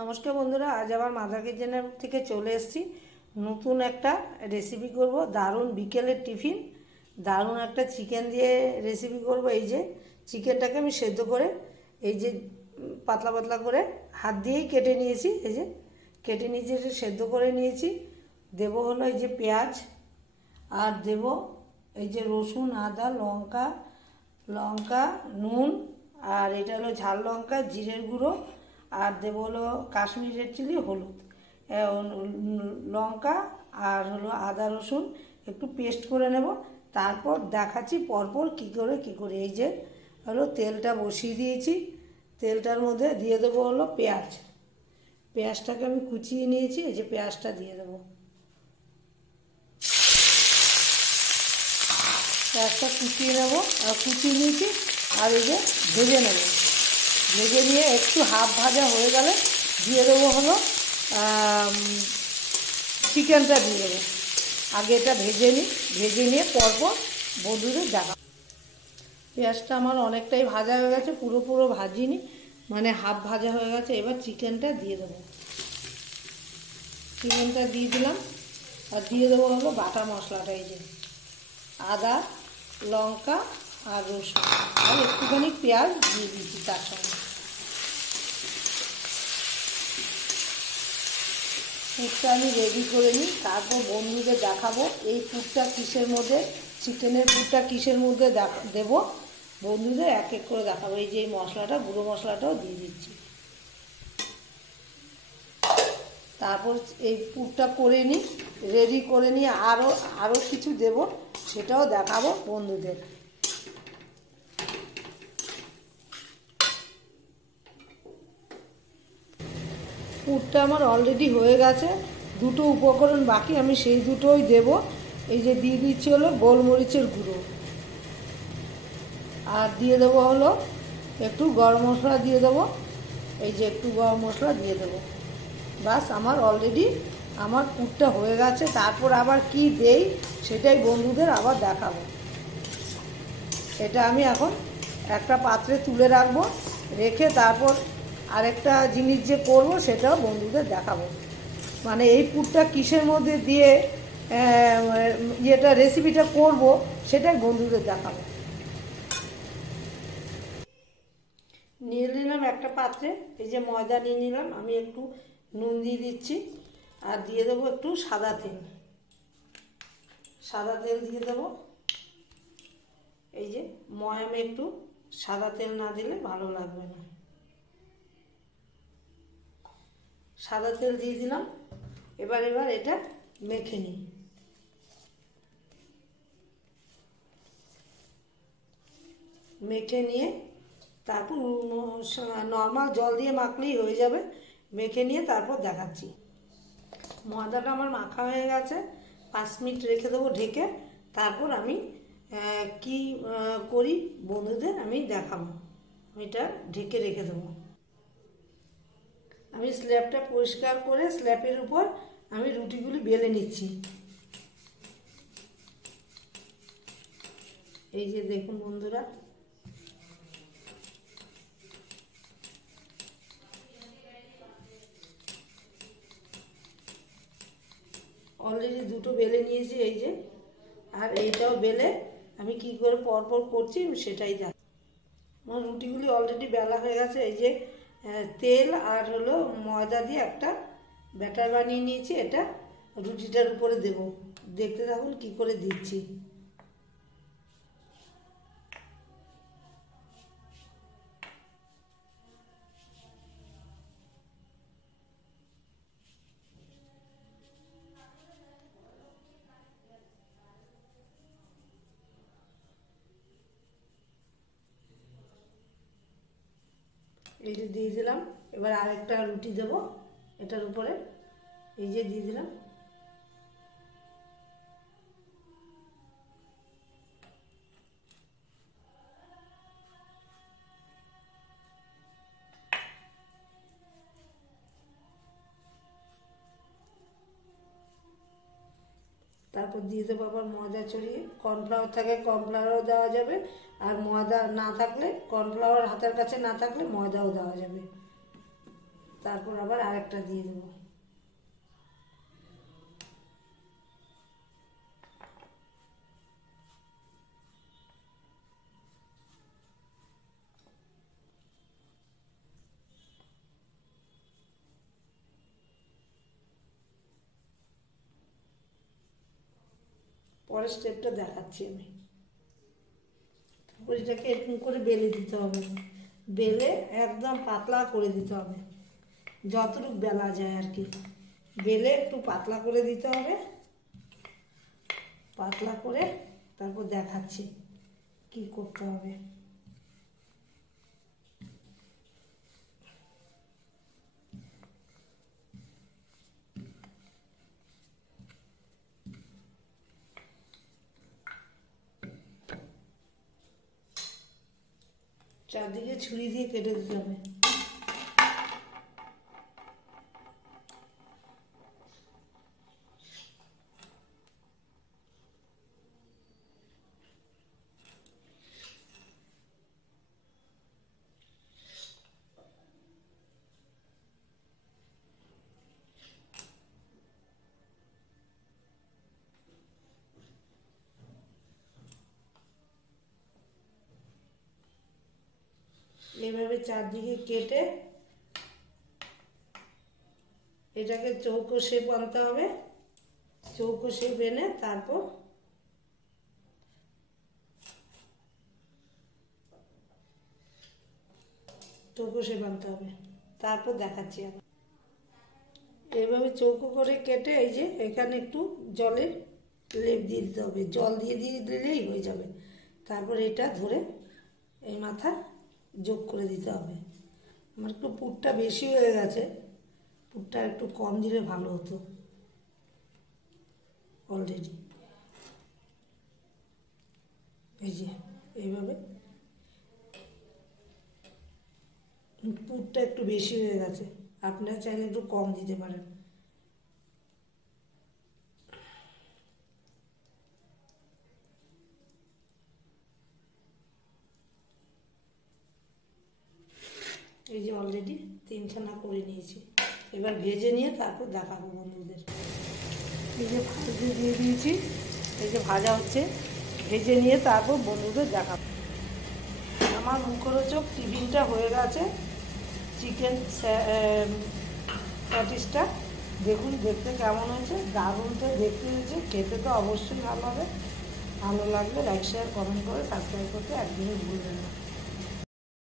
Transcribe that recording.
নমস্কার বন্ধুরা, আজ আবার মাদার কিচেনের থেকে চলে এসেছি। নতুন একটা রেসিপি করব, দারুণ বিকেলের টিফিন। দারুণ একটা চিকেন দিয়ে রেসিপি করব। এই যে চিকেনটাকে আমি সেদ্ধ করে এই যে পাতলা পাতলা করে হাত দিয়েই কেটে নিয়েছি। এই যে কেটে নিয়েছি, সেদ্ধ করে নিয়েছি। দেব হলো এই যে পেঁয়াজ, আর দেব এই যে রসুন, আদা, লঙ্কা, নুন, আর এটা হলো ঝাল লঙ্কা, জিরের গুঁড়ো, আর দেব হলো কাশ্মীরি রেড চিলি, হলুদ, লঙ্কা, আর হলো আদা রসুন একটু পেস্ট করে নেব। তারপর দেখাচ্ছি পরপর কী করে। এই যে হলো তেলটা বসিয়ে দিয়েছি, তেলটার মধ্যে দিয়ে দেবো হলো পেঁয়াজটাকে আমি কুচিয়ে নিয়েছি। এই যে পেঁয়াজটা দিয়ে দেবো, পেঁয়াজটা কুচিয়ে নেব, কুচিয়ে নিয়েছি। আর এই যে ভেজে নিয়ে একটু হাফ ভাজা হয়ে গেলে দিয়ে দেবো হলো চিকেনটা দিয়ে দেবো। আগে এটা ভেজে নিয়ে পরপর বন্ধুদের দেখা। পেঁয়াজটা আমার অনেকটাই ভাজা হয়ে গেছে, পুরো ভাজিনি, মানে হাফ ভাজা হয়ে গেছে। এবার চিকেনটা দিয়ে দেবো, চিকেনটা দিয়ে দিলাম। আর দিয়ে দেবো হলো বাটা মশলাটা, এই যে আদা, লঙ্কা আর রসুন, আর একটুখানি পেঁয়াজ দিয়ে দিচ্ছি তার সঙ্গে। পুরটা আমি রেডি করে নিই, তারপর বন্ধুদের দেখাবো এই পুরটা কিসের মধ্যে, চিকেনের পুরটা কিসের মধ্যে দেবো বন্ধুদের এক এক করে দেখাবো। এই যে এই মশলাটা, গুঁড়ো মশলাটাও দিয়ে দিচ্ছি। তারপর এই পুরটা করে নিই, রেডি করে নিয়ে আরও কিছু দেব, সেটাও দেখাবো বন্ধুদের। পুরটা আমার অলরেডি হয়ে গেছে, দুটো উপকরণ বাকি, আমি সেই দুটোই দেব। এই যে দিয়ে দিচ্ছি হলো গোলমরিচের গুঁড়ো, আর দিয়ে দেবো হলো একটু গরম মশলা দিয়ে দেবো। এই যে একটু গরম মশলা দিয়ে দেবো। বাস, আমার অলরেডি আমার পুরটা হয়ে গেছে। তারপর আবার কি দেই সেটাই বন্ধুদের আবার দেখাবো। এটা আমি এখন একটা পাত্রে তুলে রাখবো, রেখে তারপর আরেকটা জিনিস যে করব সেটাও বন্ধুদের দেখাবো। মানে এই পুরটা কিসের মধ্যে দিয়ে যেটা রেসিপিটা করব সেটাই বন্ধুদের দেখাবো। নিয়ে নিলাম একটা পাত্রে, এই যে ময়দা নিয়ে নিলাম, আমি একটু নুন দিয়ে দিচ্ছি, আর দিয়ে দেবো একটু সাদা তেল দিয়ে দেবো। এই যে ময়ামে একটু সাদা তেল না দিলে ভালো লাগবে না। সাদা তেল দিয়ে দিলাম। এবার এটা মেখে নিই। মেখে নিয়ে তারপর নর্মাল জল দিয়ে মাখলেই হয়ে যাবে। মেখে নিয়ে তারপর দেখাচ্ছি। ময়দাটা আমার মাখা হয়ে গেছে, 5 মিনিট রেখে দেবো ঢেকে। তারপর আমি কি করি বন্ধুদের আমি দেখাবো। এটা ঢেকে রেখে দেবো। আমি স্ল্যাবটা পরিষ্কার করে স্ল্যাবের উপর আমি রুটিগুলি বেলে নিচ্ছি। এই যে দেখুন বন্ধুরা, অলরেডি দুটো বেলে নিয়েছি। এই যে, আর এইটাও বেলে আমি কি করে পরপর করছি সেটাই দেখ। আমার রুটিগুলি অলরেডি বেলা হয়ে গেছে। এই যে তেল আর হলো ময়দা দিয়ে একটা ব্যাটার বানিয়ে নিয়েছি, এটা রুটিটার উপরে দেব। দেখতে থাকুন কি করে দিচ্ছি। এই যে দিয়ে দিলাম। এবার আরেকটা রুটি দেব এটার উপরে। এই যে দিয়ে দিলাম। তারপর দিয়ে দেবো আবার ময়দা ছড়িয়ে। কর্নফ্লাওয়ার থাকে কর্নফ্লাওয়ারও দেওয়া যাবে, আর ময়দা না থাকলে, কর্নফ্লাওয়ার হাতের কাছে না থাকলে ময়দাও দেওয়া যাবে। তারপর আবার আরেকটা দিয়ে দেবো। পরের স্টেপটা দেখাচ্ছি আমি। এটাকে এরকম করে বেলে দিতে হবে, বেলে একদম পাতলা করে দিতে হবে, যতটুকু বেলা যায় আর কি। বেলে একটু পাতলা করে দিতে হবে, পাতলা করে তারপর দেখাচ্ছি কি করতে হবে। চারদিকে ছুরি দিয়ে কেটে দিতে হবে। এভাবে চারদিকে কেটে এটাকে চৌকো শেপ আনতে হবে। চৌকো শেপ এনে তারপর চৌকো শেপ আনতে হবে, তারপর দেখাচ্ছি আমি। এভাবে চৌকো করে কেটে এই যে এখানে একটু জলের লেপ দিয়ে দিতে হবে, জল দিয়ে দিলেই হয়ে যাবে। তারপর এটা ধরে এই মাথা যোগ করে দিতে হবে। আমার একটু পুরটা বেশি হয়ে গেছে, পুরটা একটু কম দিলে ভালো হতো। অলরেডি এই যে এইভাবে পুরটা একটু বেশি হয়ে গেছে, আপনারা চাইলে একটু কম দিতে পারেন। এই যে অলরেডি 3খানা করে নিয়েছি, এবার ভেজে নিয়ে তারপর দেখাবো বন্ধুদের। এই যে ভাজতে দিয়ে দিয়েছি, এই যে ভাজা হচ্ছে, ভেজে নিয়ে তারপর বন্ধুদের দেখাবো। আমার মুখরোচক টিফিনটা হয়ে গেছে, চিকেন প্যাটিসটা দেখুন দেখতে কেমন হয়েছে, দারুণ তো দেখতে হয়েছে, খেতে তো অবশ্যই ভালো হবে। ভালো লাগলে লাইক শেয়ার কমেন্ট করে সাবস্ক্রাইব করতে একদমই ভুলবেন না।